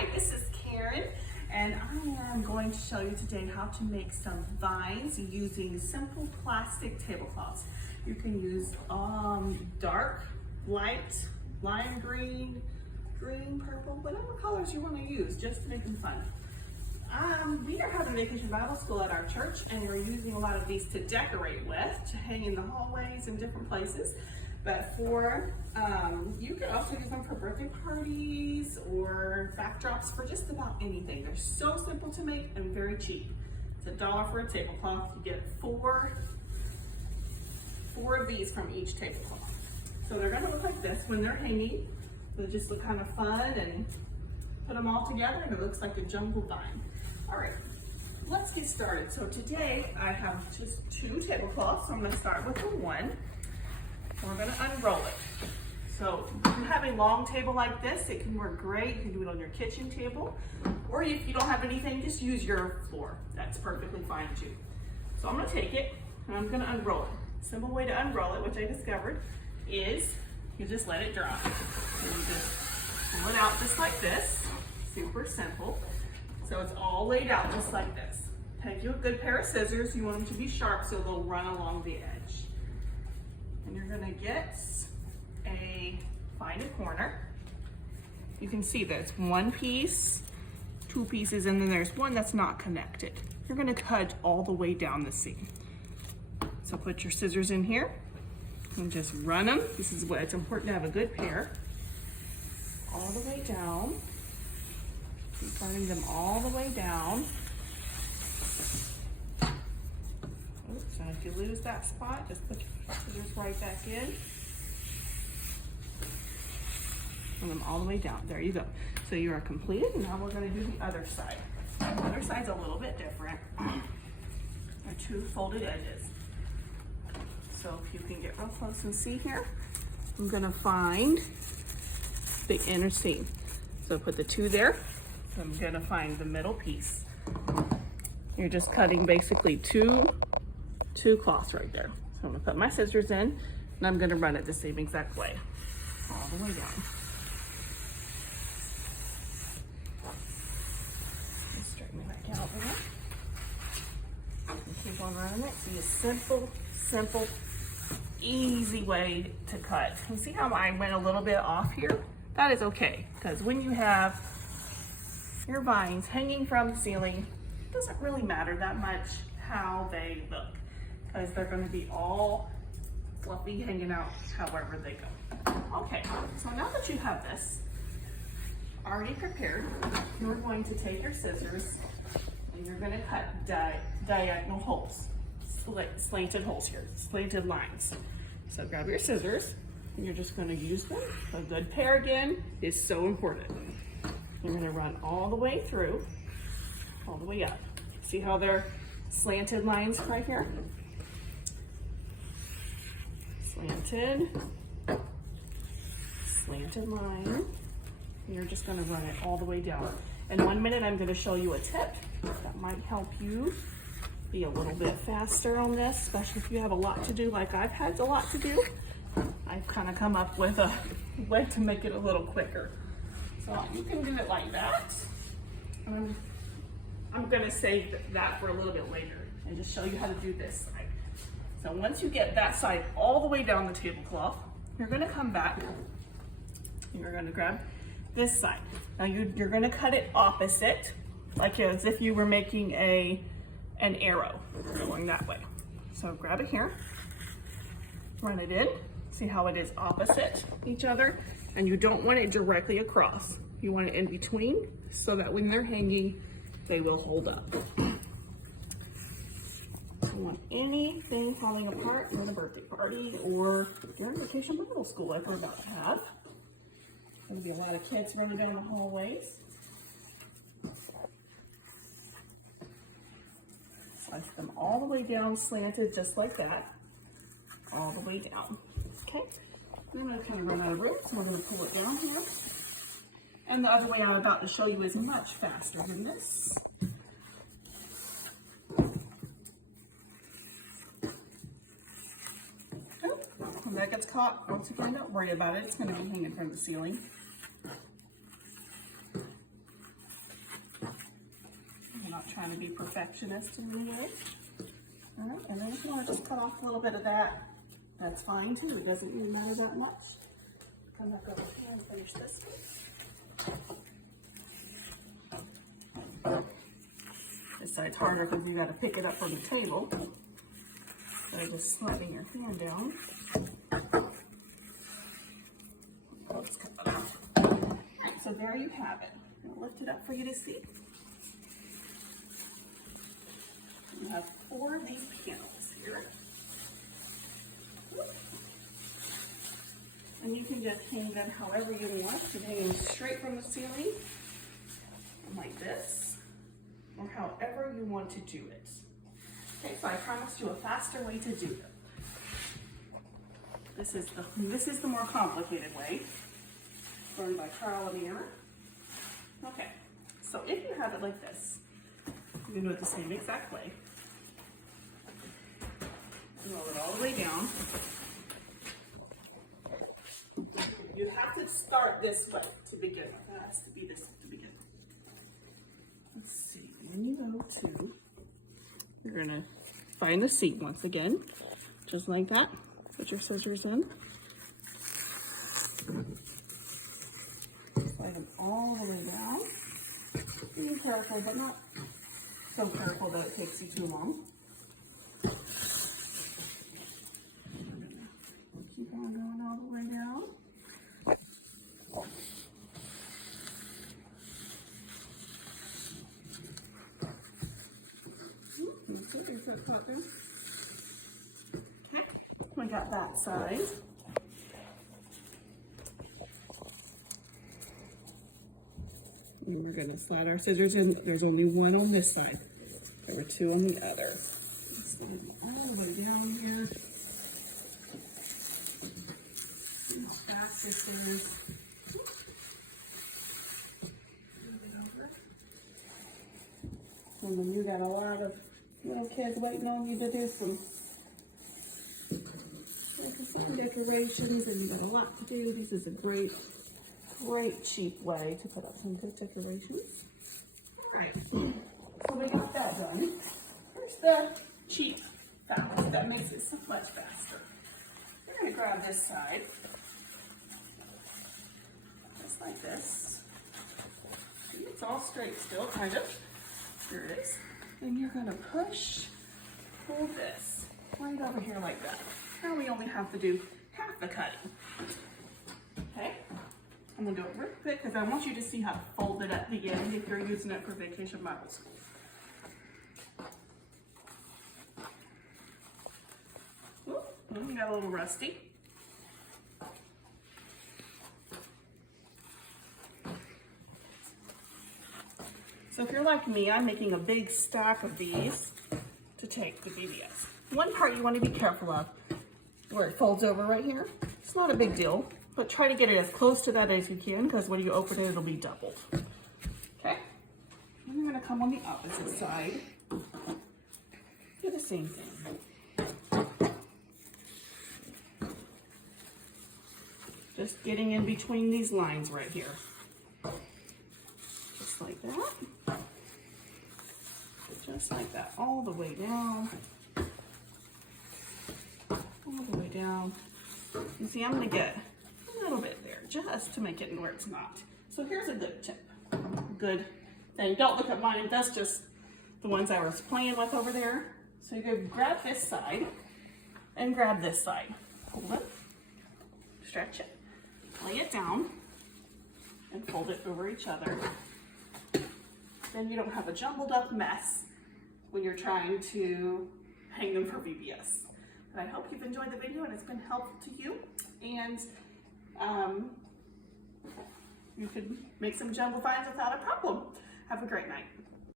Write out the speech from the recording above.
Hi, this is Karen, and I am going to show you today how to make some vines using simple plastic tablecloths. You can use dark, light, lime green, green, purple, whatever colors you want to use, just to make them fun. We are having Vacation Bible School at our church, and we're using a lot of these to decorate with, to hang in the hallways and different places. But you could also use them for birthday parties or backdrops for just about anything. They're so simple to make and very cheap. It's $1 for a tablecloth. You get four of these from each tablecloth. So they're gonna look like this when they're hanging. They just look kind of fun, and put them all together and it looks like a jungle vine. All right, let's get started. So today I have just 2 tablecloths. So I'm gonna start with the one. We're gonna unroll it. So if you have a long table like this, it can work great. You can do it on your kitchen table, or if you don't have anything, just use your floor. That's perfectly fine too. So I'm gonna take it and I'm gonna unroll it. Simple way to unroll it, which I discovered, is you just let it dry. So you just pull it out just like this. Super simple. So it's all laid out just like this. Take you a good pair of scissors. You want them to be sharp so they'll run along the edge. And you're gonna find a corner. You can see that it's 1 piece, 2 pieces, and then there's one that's not connected. You're gonna cut all the way down the seam. So put your scissors in here and just run them. This is why it's important to have a good pair. All the way down. Keep running them all the way down. Oops, and if you lose that spot, just put your scissors right back in. Run them all the way down. There you go. So you are completed, and now we're going to do the other side. The other side's a little bit different. They're 2 folded edges. So if you can get real close and see here, I'm going to find the inner seam. So put the 2 there. I'm going to find the middle piece. You're just cutting basically two cloths right there. So I'm gonna put my scissors in, and I'm gonna run it the same exact way, all the way down. Just straighten it back out there. And keep on running it. See, a simple, easy way to cut. You see how I went a little bit off here? That is okay, because when you have your vines hanging from the ceiling, it doesn't really matter that much how they look, because they're going to be all fluffy hanging out however they go. Okay, so now that you have this already prepared, you're going to take your scissors and you're going to cut diagonal holes, slanted holes here, slanted lines. So grab your scissors and you're just going to use them. A good pair again is so important. You're going to run all the way through, all the way up. See how they're slanted lines right here? Slanted line. And you're just going to run it all the way down. In 1 minute, I'm going to show you a tip that might help you be a little bit faster on this, especially if you have a lot to do like I've had a lot to do. I've kind of come up with a way to make it a little quicker. So you can do it like that. I'm going to save that for a little bit later and just show you how to do this side. So once you get that side all the way down the tablecloth, you're going to come back and you're going to grab this side. Now you're going to cut it opposite, like as if you were making an arrow going that way. So grab it here, run it in, see how it is opposite each other, and you don't want it directly across. You want it in between so that when they're hanging, they will hold up. You don't want anything falling apart at a birthday party or during Vacation Bible School like we're about to have. There's going to be a lot of kids running down the hallways. Slice them all the way down, slanted just like that, all the way down. Okay, I'm going to kind of run out of room, so we're going to pull it down here. And the other way I'm about to show you is much faster than this. When that gets caught, once again, don't worry about it. It's going to be hanging from the ceiling. kind of be perfectionist in any way. All right, and then if you want to just cut off a little bit of that, that's fine too. It doesn't really matter that much. Come back over here and finish this one. This side's harder because you got to pick it up from the table. So just sliding your hand down. Let's cut that out. Alright, so there you have it. I'll lift it up for you to see. You have 4 of these panels here. And you can just hang them however you want. You can hang them straight from the ceiling, like this, or however you want to do it. Okay, so I promised you a faster way to do it. This is the more complicated way, learned by trial and error. Okay, so if you have it like this, you can do it the same exact way. Roll it all the way down. You have to start this way to begin with. It has to be this to begin with. Let's see, when you go to, you're gonna find the seat once again, just like that. Put your scissors in. Slide them all the way down. Be careful, but not so careful that it takes you too long. Keep on going all the way down. Okay, we got that side. And we're going to slide our scissors in. There's only one on this side. There were 2 on the other. Slide them all the way down here. See how fast this is. And then you got a lot of little kids waiting on you to do some decorations, and you got a lot to do. This is a great cheap way to put up some good decorations. All right, so we got that done. Here's the cheap fabric that makes it so much faster. You're gonna grab this side, just like this. See, it's all straight still, kind of. Here it is. And you're gonna pull this right over here like that. Now we only have to do half the cutting. Okay? I'm gonna do it real quick because I want you to see how to fold it at the end if you're using it for Vacation Bible School. Ooh, got a little rusty. So if you're like me, I'm making a big stack of these to take to VBS. One part you want to be careful of, where it folds over right here. It's not a big deal, but try to get it as close to that as you can, because when you open it, it'll be doubled. Okay? And you're going to come on the opposite side. Do the same thing. Just getting in between these lines right here. Just like that. Just like that, all the way down. All the way down. You see, I'm gonna get a little bit there, just to make it where it's not. So here's a good tip. Good thing. Don't look at mine, that's just the ones I was playing with over there. So you go grab this side and grab this side. Hold it, stretch it, lay it down, and fold it over each other. Then you don't have a jumbled up mess when you're trying to hang them for VBS. But I hope you've enjoyed the video and it's been helpful to you. And you can make some jumble finds without a problem. Have a great night.